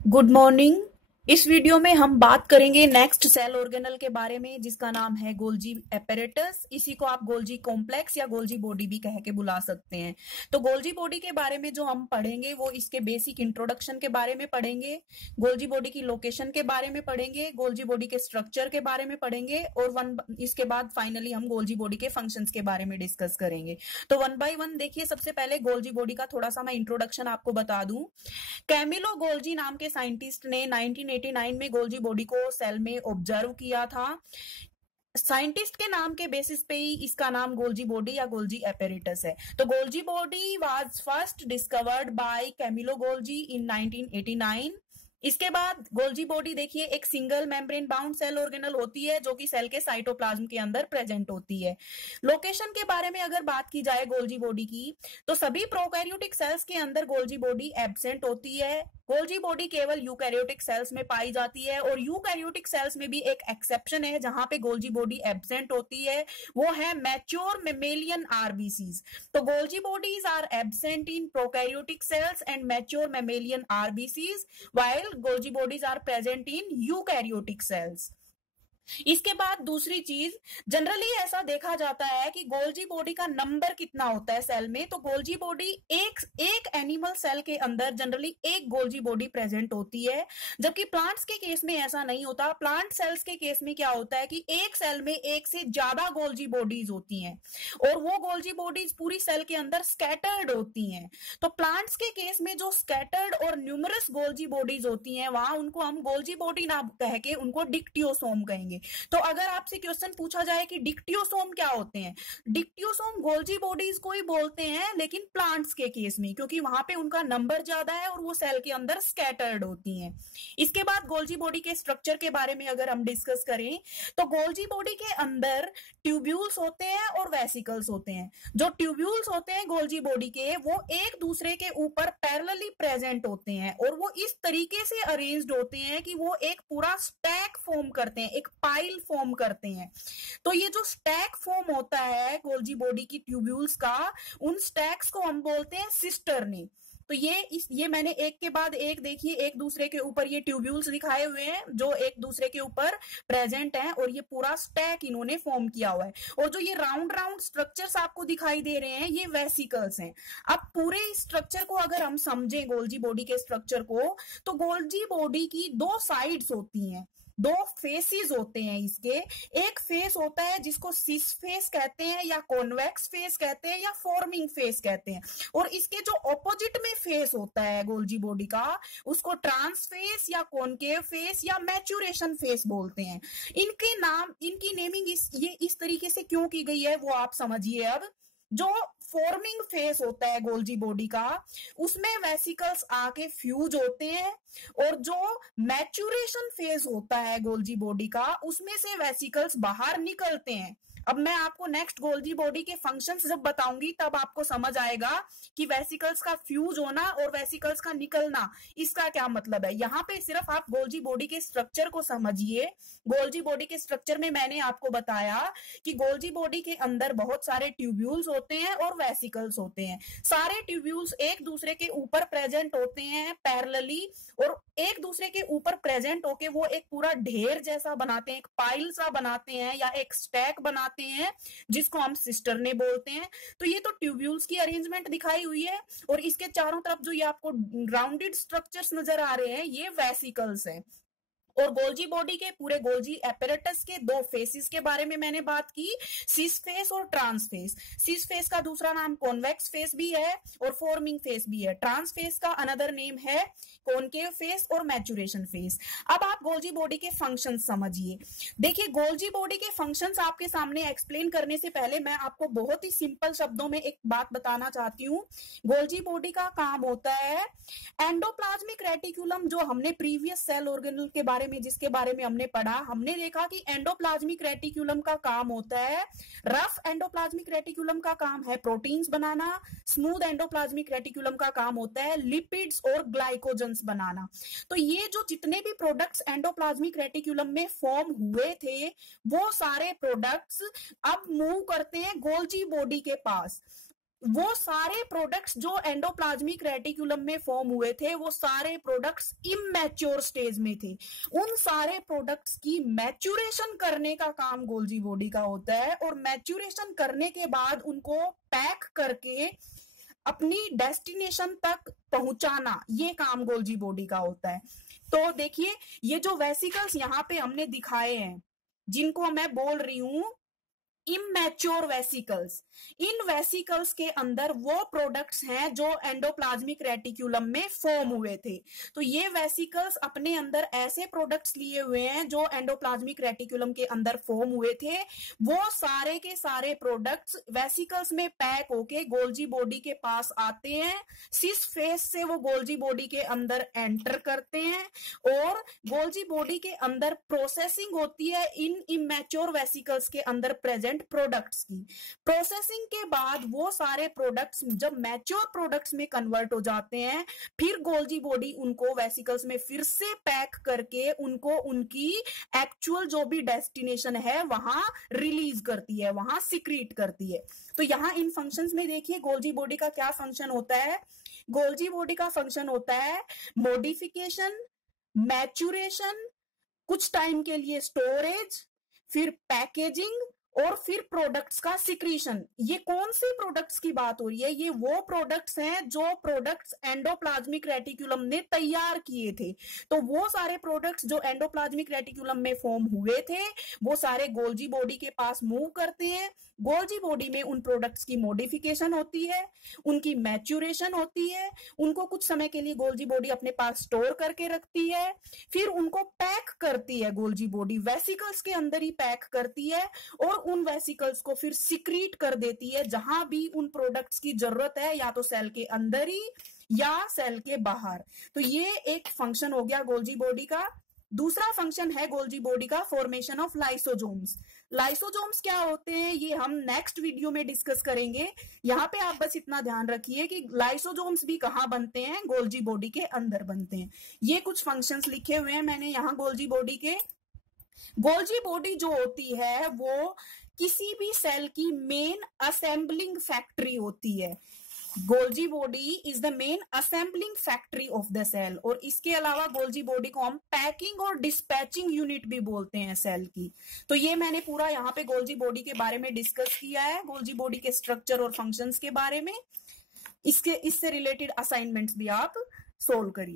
Good morning. इस video में हम बात करेंगे नेक्स्ट सेल ऑर्गेनल के बारे में जिसका नाम है गोल्जी एपेरेटस। इसी को आप गोल्जी कॉम्प्लेक्स या गोल्जी बॉडी भी कह के बुला सकते हैं। तो गोल्जी बॉडी के बारे में जो हम पढ़ेंगे वो इसके बेसिक इंट्रोडक्शन के बारे में पढ़ेंगे, गोल्जी बॉडी की लोकेशन के बारे में पढ़ेंगे, गोल्जी बॉडी के स्ट्रक्चर के बारे में पढ़ेंगे और इसके बाद फाइनली हम गोल्जी बॉडी के फंक्शंस के बारे में डिस्कस करेंगे। तो वन बाय वन देखिए। सबसे पहले गोल्जी बॉडी का थोड़ा सा मैं इंट्रोडक्शन आपको बता दूं। कैमिलो गोल्जी नाम के साइंटिस्ट ने 1989 में गोल्जी बॉडी को सेल में ऑब्जर्व किया था। साइंटिस्ट के नाम के बेसिस पे ही इसका नाम गोल्जी बॉडी या गोल्जी एपेरेटस है। तो Golgi body was first discovered by Camillo Golgi in 1989। इसके बाद गोल्जी बॉडी देखिए एक single membrane bound cell organelle होती है जो कि सेल के साइटोप्लाज्म के अंदर प्रेजेंट होती है। लोकेशन के बारे में अगर बात की जाए गोल्जी बॉडी की, तो सभी प्रोकैरियोटिक सेल्स के अंदर गोल्जी बॉडी एब्सेंट होती है। गोल्जी बॉडी केवल यूकैरियोटिक सेल्स में पाई जाती है और यूकैरियोटिक सेल्स में भी एक एक्सेप्शन है जहां पे गोल्जी बॉडी एब्सेंट होती है, वो है मैच्योर मेमेलियन आरबीसीज। तो Golgi bodies are absent in prokaryotic cells and mature mammalian RBCs while Golgi bodies are present in eukaryotic cells। इसके बाद दूसरी चीज, जनरली ऐसा देखा जाता है कि गोल्जी बॉडी का नंबर कितना होता है सेल में। तो गोल्जी बॉडी एक एनिमल सेल के अंदर जनरली एक गोल्जी बॉडी प्रेजेंट होती है, जबकि प्लांट्स के केस में ऐसा नहीं होता। प्लांट सेल्स के केस में क्या होता है कि एक सेल में एक से ज्यादा गोल्जी बॉडीज होती हैं और वो गोल्जी बॉडीज पूरी सेल के अंदर स्कैटर्ड होती हैं। तो प्लांट्स के केस में जो स्कैटर्ड और न्यूमरस गोल्जी बॉडीज होती हैं वहां उनको हम गोल्जी बॉडी ना कह के उनको डिक्टियोसोम कहेंगे। तो अगर आपसे क्वेश्चन पूछा जाए कि डिक्टियोसोम क्या होते हैं, डिक्टियोसोम गोल्जी बॉडीज को ही बोलते हैं लेकिन प्लांट्स के केस में, क्योंकि वहां पे उनका नंबर ज्यादा है और वो सेल के अंदर स्कैटर्ड होती हैं। इसके बाद गोल्जी बॉडी के स्ट्रक्चर के बारे में अगर हम डिस्कस करें तो गोल्जी बॉडी के अंदर ट्यूब्यूल्स होते हैं और वेसिकल्स होते हैं। जो ट्यूब्यूल्स होते हैं गोल्जी बॉडी के वो एक दूसरे के ऊपर पैरेलली प्रेजेंट होते हैं और वो इस तरीके से अरेंज्ड होते हैं कि वो एक पूरा स्टैक फॉर्म करते हैं, एक पाइल फॉर्म करते हैं। तो ये जो स्टैक फॉर्म होता है गोल्जी बॉडी की ट्यूब्यूल्स का, उन स्टैक्स को हम बोलते हैं सिस्टर्नी। तो ये मैंने एक के बाद एक देखिए एक दूसरे के ऊपर ये ट्यूब्यूल्स दिखाए हुए हैं जो एक दूसरे के ऊपर प्रेजेंट हैं और ये पूरा स्टैक इन्होंने फॉर्म किया हुआ है। और जो ये राउंड राउंड स्ट्रक्चर्स आपको दिखाई दे रहे हैं ये वेसिकल्स हैं। अब पूरे स्ट्रक्चर को अगर हम समझें गोल्जी बॉडी के स्ट्रक्चर को, तो गोल्जी बॉडी की दो साइड्स होती हैं, दो फेसेस होते हैं इसके। एक फेस होता है जिसको सिस फेस कहते हैं या कॉन्वेक्स फेस कहते हैं या फॉर्मिंग फेस कहते हैं, और इसके जो ऑपोजिट में फेस होता है गोल्जी बॉडी का उसको ट्रांस फेस या कॉनकेव फेस या मैच्योरेशन फेस बोलते हैं। इनकी नेमिंग इस तरीके से क्यों की गई है वो आप समझिए। अब जो फॉर्मिंग फेस होता है गोल्जी बॉडी का उसमें वेसिकल्स आके फ्यूज होते हैं और जो मैच्योरेशन फेज होता है गोल्जी बॉडी का उसमें से वेसिकल्स बाहर निकलते हैं। अब मैं आपको नेक्स्ट गोल्जी बॉडी के फंक्शंस जब बताऊंगी तब आपको समझ आएगा कि वेसिकल्स का फ्यूज होना और वेसिकल्स का निकलना इसका क्या मतलब है। यहाँ पे सिर्फ आप गोल्जी बॉडी के स्ट्रक्चर को समझिए। गोल्जी बॉडी के स्ट्रक्चर में मैंने आपको बताया कि गोल्जी बॉडी के अंदर बहुत सारे ट्यूब्यूल्स होते हैं और वेसिकल्स होते हैं। सारे ट्यूब्यूल्स एक दूसरे के ऊपर प्रेजेंट होते हैं पैरेलली और एक दूसरे के ऊपर प्रेजेंट होके वो एक पूरा ढेर जैसा बनाते हैं, एक पाइल सा बनाते हैं या एक स्टैक बनाते हैं जिसको हम सिस्टर्ने बोलते हैं। तो ये तो ट्यूब्यूल्स की अरेंजमेंट दिखाई हुई है और इसके चारों तरफ जो ये आपको राउंडेड स्ट्रक्चर्स नजर आ रहे हैं ये वेसिकल्स हैं। और गोल्जी बॉडी के पूरे गोल्जी एपेरेटस के दो फेसेस के बारे में मैंने बात की, सिस फेस और ट्रांस फेस। सिस फेस का दूसरा नाम कॉन्वेक्स फेस भी है और फॉर्मिंग फेस भी है। ट्रांस फेस का अनदर नेम है कॉनकेव फेस और मैच्योरेशन फेस। अब आप गोल्जी बॉडी के फंक्शंस समझिए। देखिए गोल्जी बॉडी के फंक्शंस आपके सामने एक्सप्लेन करने से पहले मैं आपको बहुत ही सिंपल शब्दों में एक बात बताना चाहती हूँ। गोल्जी बॉडी का काम होता है एंडोप्लाज्मिक रेटिकुलम, जो हमने प्रीवियस सेल ऑर्गेनल के बारे में जिसके बारे में हमने पढ़ा, हमने देखा कि एंडोप्लाज्मिक रेटिकुलम का काम होता है, रफ एंडोप्लाज्मिक रेटिकुलम का काम है प्रोटीन्स बनाना, स्मूथ एंडोप्लाज्मिक रेटिकुलम का काम होता है लिपिड्स और ग्लाइकोजन्स बनाना। तो ये जो जितने भी प्रोडक्ट्स एंडोप्लाज्मिक रेटिकुलम में फॉर्म हुए थे वो सारे प्रोडक्ट्स अब मूव करते हैं गोल्जी बॉडी के पास। वो सारे प्रोडक्ट्स जो एंडोप्लाज्मिक रेटिकुलम में फॉर्म हुए थे वो सारे प्रोडक्ट्स इमैच्योर स्टेज में थे। उन सारे प्रोडक्ट्स की मैच्योरेशन करने का काम गोल्जी बॉडी का होता है, और मैच्योरेशन करने के बाद उनको पैक करके अपनी डेस्टिनेशन तक पहुंचाना, ये काम गोल्जी बॉडी का होता है। तो देखिए ये जो वेसिकल्स यहाँ पे हमने दिखाए हैं, जिनको मैं बोल रही हूं इमैच्योर वेसिकल्स, इन वेसिकल्स के अंदर वो प्रोडक्ट्स हैं जो एंडोप्लाज्मिक रेटिकुलम में फॉर्म हुए थे। तो ये वेसिकल्स अपने अंदर ऐसे प्रोडक्ट्स लिए हुए हैं जो एंडोप्लाज्मिक रेटिकुलम के अंदर फॉर्म हुए थे। वो सारे के सारे प्रोडक्ट्स वेसिकल्स में पैक होके गोल्जी बॉडी के पास आते हैं। सिस फेस से वो गोल्जी बॉडी के अंदर एंटर करते हैं और गोल्जी बॉडी के अंदर प्रोसेसिंग होती है इन इमैच्योर वेसिकल्स के अंदर प्रेजेंट प्रोडक्ट्स की। प्रोसेसिंग के बाद वो सारे प्रोडक्ट्स जब मैच्योर प्रोडक्ट्स में कन्वर्ट हो जाते हैं, फिर गोल्जी बॉडी उनको वेसिकल्स में फिर से पैक करके उनको उनकी एक्चुअल जो भी डेस्टिनेशन है वहां रिलीज करती है, वहां सिक्रीट करती है। तो यहां इन फंक्शंस में देखिए गोल्जी बॉडी का क्या फंक्शन होता है। गोल्जी बॉडी का फंक्शन होता है मॉडिफिकेशन, मैच्योरेशन, कुछ टाइम के लिए स्टोरेज, फिर पैकेजिंग और फिर प्रोडक्ट्स का सिक्रीशन। ये कौन से प्रोडक्ट्स की बात हो रही है? ये वो प्रोडक्ट्स हैं जो प्रोडक्ट्स एंडोप्लाज्मिक रेटिकुलम ने तैयार किए थे। तो वो सारे प्रोडक्ट्स जो एंडोप्लाज्मिक रेटिकुलम में फॉर्म हुए थे वो सारे गोल्जी बॉडी के पास मूव करते हैं। गोल्जी बॉडी में उन प्रोडक्ट्स की मॉडिफिकेशन होती है, उनकी मैच्योरेशन होती है, उनको कुछ समय के लिए गोल्जी बॉडी अपने पास स्टोर करके रखती है, फिर उनको पैक करती है गोल्जी बॉडी, वेसिकल्स के अंदर ही पैक करती है और उन वेसिकल्स को फिर सिक्रीट कर देती है जहां भी उन प्रोडक्ट्स की जरूरत है, या तो सेल के अंदर ही या सेल के बाहर। तो ये एक फंक्शन हो गया गोल्जी बॉडी का। दूसरा फंक्शन है गोल्जी बॉडी का फॉर्मेशन ऑफ लाइसोजोम्स। लाइसोजोम्स क्या होते हैं ये हम नेक्स्ट वीडियो में डिस्कस करेंगे। यहाँ पे आप बस इतना ध्यान रखिए कि लाइसोजोम्स भी कहाँ बनते हैं, गोल्जी बॉडी के अंदर बनते हैं। ये कुछ फंक्शंस लिखे हुए हैं मैंने यहाँ गोल्जी बॉडी के। गोल्जी बॉडी जो होती है वो किसी भी सेल की मेन असेंबलिंग फैक्ट्री होती है। Golgi body is the main assembling factory of the cell. और इसके अलावा गोल्जी बॉडी को हम पैकिंग और डिस्पैचिंग यूनिट भी बोलते हैं सेल की। तो ये मैंने पूरा यहाँ पे गोल्जी बॉडी के बारे में डिस्कस किया है, गोल्जी बॉडी के स्ट्रक्चर और फंक्शंस के बारे में। इससे रिलेटेड असाइनमेंट्स भी आप सोल्व करिए।